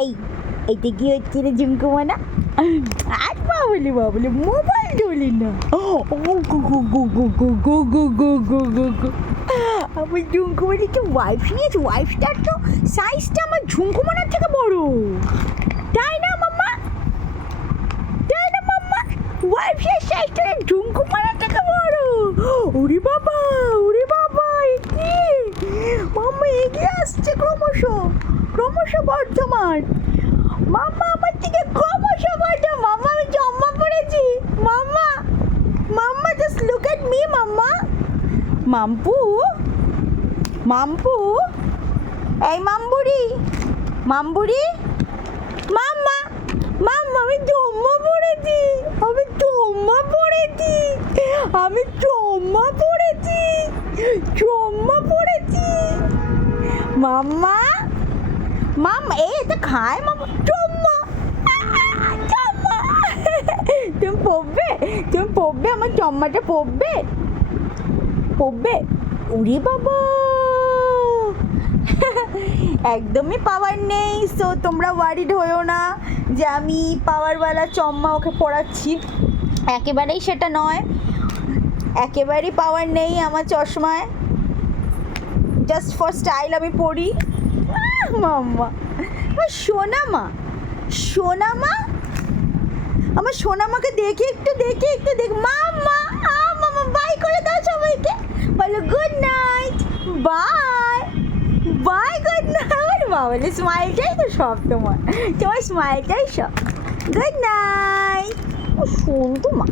এই এটা কি হচ্ছে রে ঝুমকুমানা? আর বাবলে বাবলে মোবাইল ধরলি না। আমার ঝুমকুমানি তো ওয়াইফ নিয়েছে, ওয়াইফটার তো সাইজটা আমার ঝুমকুমানার থেকে বড়, তাই না মাম্মা? তাই না মাম্মা? ওয়াইফের সাইজটা ঝুমকুমানার থেকে বড়। ওরে বাবা, ওরে বাবা, কি মাম্মা এগিয়ে আসছে ক্রমশ ক্রমশ বর্ধমান। মাম্মা আমার থেকে ক্রমশ বর্ধমান। মাম্মা আমি জম্মা পড়েছি। মাম্মা মাম্মা জাস্ট লুক এট মি মাম্মা। মাম্পু মাম্পু, এই মাম্বুরি মাম্বুরি, মাম্মা মাম্মা আমি জম্মা পড়েছি, আমি জম্মা পড়েছি, আমি জম্মা পড়েছি, জম্মা পড়েছি। মাম্মা মাম্মা এই তো খায় মাম্মা, জম্মা জম্মা। তুমি পড়বে, তুমি পড়বে, আমার জম্মাটা পড়বে, পড়বে। উরে বাবা, একদমই পাওয়ার নেই। সো তোমরা ওয়ারিড হয়েও না যে আমি পাওয়ারওয়ালা চম্মা ওকে পড়াচ্ছি, একেবারেই সেটা নয়, একেবারেই পাওয়ার নেই আমার চশমায়, জাস্ট ফর স্টাইল আমি পড়ি। মাম্মা আমার সোনামা, সোনামা, আমার সোনামাকে দেখি একটু, দেখি একটু, দেখ। মাম্মা মাম্মা বাই করে দাও সবাইকে, বলো good night, bye bye, good night. বাবলে স্মাইলটাই তো সব, তোমার তোমার স্মাইলটাই সব। Good night. ও শোন তো মা।